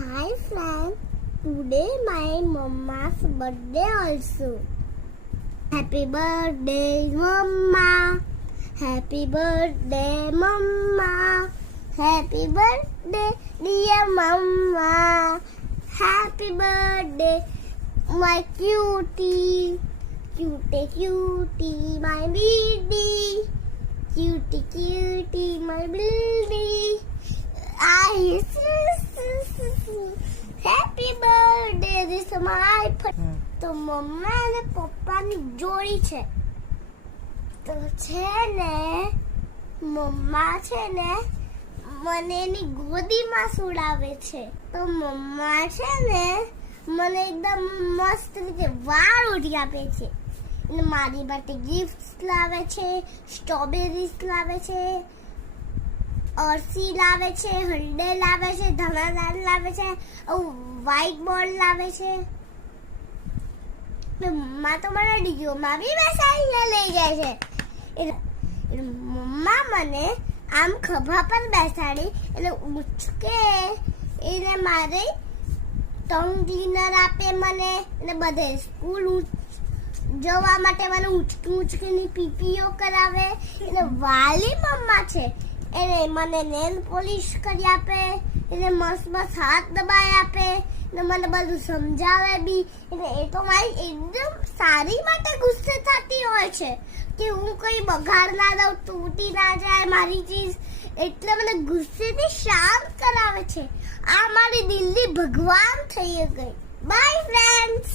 Hi friend, today my mama's birthday also. Happy birthday mama, happy birthday mama, happy birthday dear mama, happy birthday my cutie, cutie my baby, cutie my baby. Happy birthday this my તો મમ્મા અને પપ્પાની જોડી છે તો છે ને મમ્મા છે ને મને એની ગોદીમાં સુડાવે છે તો મમ્મા છે ને મને એકદમ મસ્ત રીતે વાળ ઓઢી આપે છે અને મારી માટે ગિફ્ટ્સ લાવે છે, સ્ટ્રોબેરીઝ લાવે છે, અરસી લાવે છે, હંડે લાવે છે, ધણાદાર લાવે છે, વ્હાઈટ બોર્ડ લાવે છે. મમ્મા તો મને ડીયોમાં બી બેસાડીને લઈ જાય છે. એટલે મમ્મા મને આમ ખભા પર બેસાડી એટલે ઉચકે એટલે મારે ટંગ ક્લીનર આપે મને અને બધે સ્કૂલ જવા માટે મને ઉચકીની પીપીઓ કરાવે. એટલે વાલી મમ્મા છે. એને મને નેલ પોલિશ કરી આપે, એને મસ્ત મસ્ત હાથ દબાઈ આપે ને મને બધું સમજાવે બી. એટલે એ તો મારી એકદમ સારી માટે ગુસ્સે થતી હોય છે કે હું કઈ બગાડ ના દઉં, તૂટી ના જાય મારી ચીજ. એટલે મને ગુસ્સેથી શાંત કરાવે છે. આ મારી દિલની ભગવાન થઈ ગઈ. By friends.